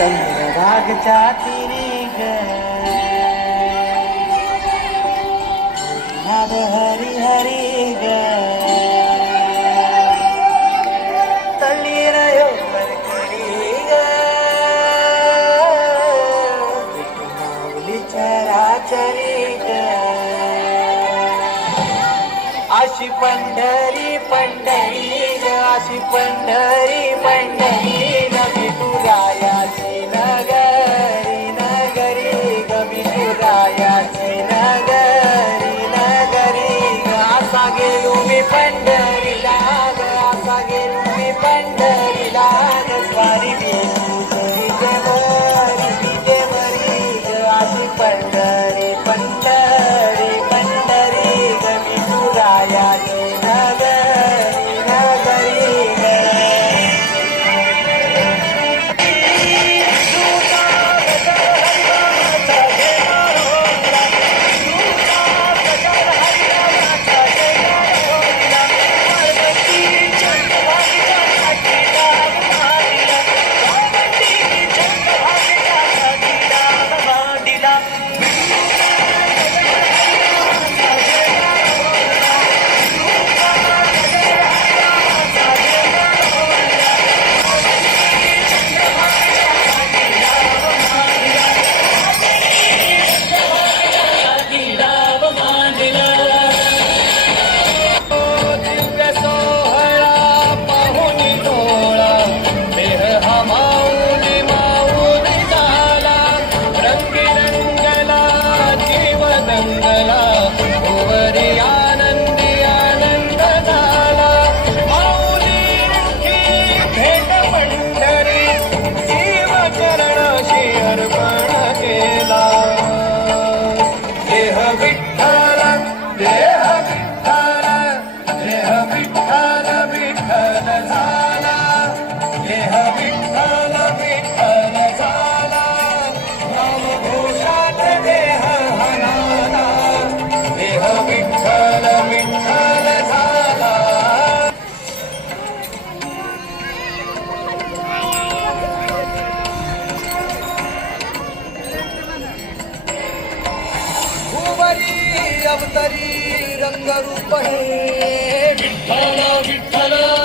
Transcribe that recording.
चंद्रभागच्या तिरी ग नाद हरी हरी ग तळीर वरकरी ग माऊली चराचरी ग अशी पंढरी पंढरी ग अशी पंढरी पंढरी ग विठुरायाची नगरी नगरी ग विठुरायाची नगरी नगरी ग असा गेलो मी पंढरीला ग असा गेलो मी पंढरीला ग स्वारी विजेवरी ग अशी पंढरी पंढरी पंढरी ग विठुरायाची नगरी नगरी ग अवतरी रंगरूप हे विठ्ठल विठ्ठल